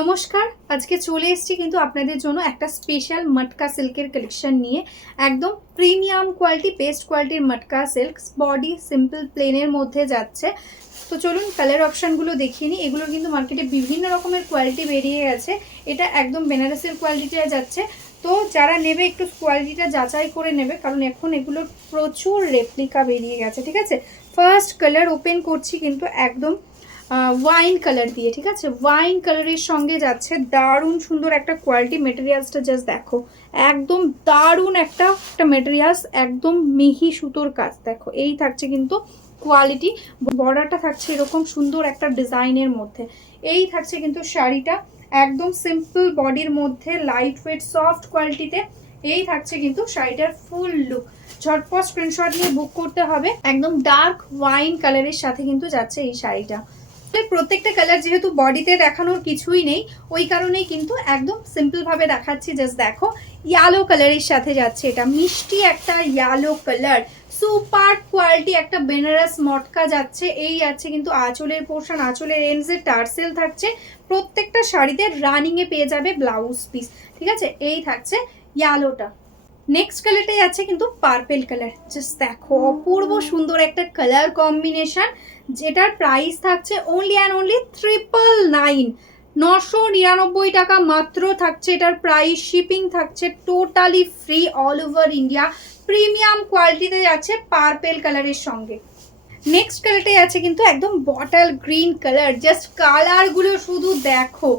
নমস্কার, আজকে চলে এসেছি কিন্তু আপনাদের জন্য একটা স্পেশাল মটকা সিল্কের কালেকশন নিয়ে। একদম প্রিমিয়াম কোয়ালিটি, বেস্ট কোয়ালিটির মটকা সিল্ক, বডি সিম্পল প্লেনের মধ্যে যাচ্ছে। তো চলুন কালার অপশানগুলো দেখিয়ে নিই। এগুলো কিন্তু মার্কেটে বিভিন্ন রকমের কোয়ালিটি বেরিয়ে গেছে, এটা একদম বেনারসের কোয়ালিটিটা যাচ্ছে। তো যারা নেবে একটু কোয়ালিটিটা যাচাই করে নেবে, কারণ এখন এগুলোর প্রচুর রেপ্লিকা বেরিয়ে গেছে। ঠিক আছে, ফার্স্ট কালার ওপেন করছি কিন্তু একদম ওয়াইন কালার দিয়ে। ঠিক আছে, ওয়াইন কালারের সঙ্গে যাচ্ছে, দারুণ সুন্দর একটা কোয়ালিটি। মেটেরিয়ালসটা জাস্ট দেখো, একদম দারুণ একটা মেটেরিয়ালস, একদম মিহি সুতোর কাজ। দেখো এই থাকছে কিন্তু কোয়ালিটি, বর্ডারটা থাকছে এরকম সুন্দর একটা ডিজাইনের মধ্যে। এই থাকছে কিন্তু শাড়িটা একদম সিম্পল বডির মধ্যে, লাইট ওয়েট সফট কোয়ালিটিতে। এই থাকছে কিন্তু শাড়িটার ফুল লুক। ঝটপট স্ক্রিনশট নিয়ে বুক করতে হবে। একদম ডার্ক ওয়াইন কালারের সাথে কিন্তু যাচ্ছে এই শাড়িটা। প্রত্যেকটা কালার যেহেতু বডিতে দেখানোর কিছুই নেই, ওই কারণেই কিন্তু একদম সিম্পল ভাবে দেখাচ্ছি। জাস্ট দেখো, ইয়েলো কালারের সাথে যাচ্ছে, এটা মিষ্টি একটা ইয়েলো কালার, সুপার কোয়ালিটি একটা বেনারস মটকা যাচ্ছে। এই যাচ্ছে কিন্তু আঁচলের পোর্শন, আঁচলের এন্ডসে টার্সেল থাকছে। প্রত্যেকটা শাড়িতে রানিং এ পেয়ে যাবে ব্লাউজ পিস। ঠিক আছে, এই থাকছে ইয়েলোটা। নেক্সট কালারটা যাচ্ছে কিন্তু পার্পেল কালার। জাস্ট দেখো, অপূর্ব সুন্দর একটা কালার কম্বিনেশন, যেটার প্রাইস থাকছে অনলি অ্যান্ড অনলি 999, 999 টাকা মাত্র থাকছে এটার প্রাইস। শিপিং থাকছে totally free all over India. Premium কোয়ালিটিতে যাচ্ছে পার্পেল কালারের সঙ্গে। নেক্সট কালারটা আছে কিন্তু একদম বটল গ্রিন কালার। জাস্ট কালারগুলো শুধু দেখো,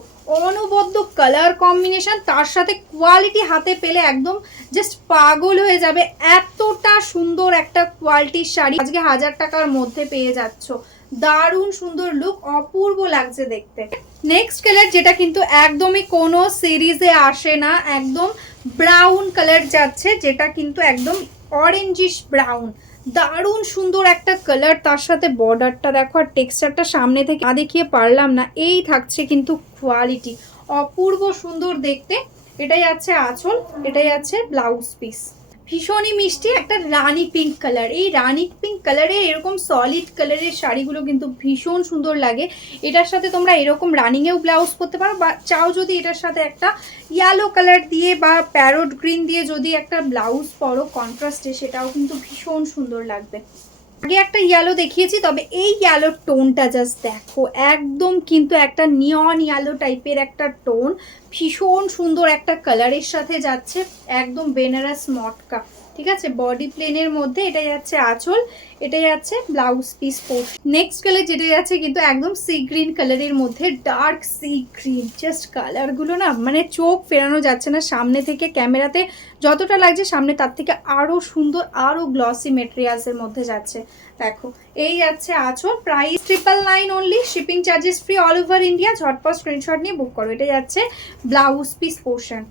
অনবদ্য কালার কম্বিনেশন, তার সাথে কোয়ালিটি হাতে পেলে একদম জাস্ট পাগল হয়ে যাবে। এতটা সুন্দর একটা কোয়ালিটির শাড়ি আজকে 1000 টাকার মধ্যে পেয়ে যাচ্ছ। দারুণ সুন্দর লুক, অপূর্ব লাগছে দেখতে। নেক্সট কালার যেটা কিন্তু একদমই কোনো সিরিজে আসে না, একদম ব্রাউন কালার যাচ্ছে, যেটা কিন্তু একদম অরেঞ্জিশ ব্রাউন। দারুণ সুন্দর একটা কালার, তার সাথে বর্ডারটা দেখো, আর টেক্সচারটা সামনে থেকে দেখিয়ে পারলাম না। এই থাকছে কিন্তু কোয়ালিটি, অপূর্ব সুন্দর দেখতে। এটাই আছে আঁচল, এটাই আছে ব্লাউজ পিস। ভীষণই মিষ্টি একটা রানি পিঙ্ক কালার। এই রানি পিঙ্ক কালারে এরকম সলিড কালারের শাড়িগুলো কিন্তু ভীষণ সুন্দর লাগে। এটার সাথে তোমরা এরকম রানিংয়েও ব্লাউজ করতে পারো, বা চাও যদি এটার সাথে একটা ইয়েলো কালার দিয়ে বা প্যারোট গ্রিন দিয়ে যদি একটা ব্লাউজ পরো কন্ট্রাস্টে, সেটাও কিন্তু ভীষণ সুন্দর লাগবে। আগে একটা ইয়েলো দেখিয়েছি, তবে এই ইয়েলোর টোনটা জাস্ট দেখো, একদম কিন্তু একটা নিয়ন ইয়েলো টাইপের একটা টোন, ভীষণ সুন্দর একটা কালারের সাথে যাচ্ছে, একদম বেনারস মটকা। ঠিক আছে, বডি প্লেনের মধ্যে। এটা যাচ্ছে আঁচল, এটা যাচ্ছে blouse piece portion. Next colour যেটা যাচ্ছে কিন্তু একদম সি গ্রিন কালারের মধ্যে, ডার্ক সি গ্রিন। জাস্ট কালারগুলো না মানে চোখ ফেরানো যাচ্ছে না সামনে থেকে। ক্যামেরাতে যতটা লাগছে সামনে তার থেকে আরও সুন্দর, আরও গ্লসি মেটেরিয়ালসের মধ্যে যাচ্ছে। দেখো এই যাচ্ছে আঁচল, price 999 only, shipping charges free all over India. ঝটপট স্ক্রিনশট নিয়ে বুক করো। এটা যাচ্ছে ব্লাউজ পিস পোর্শন।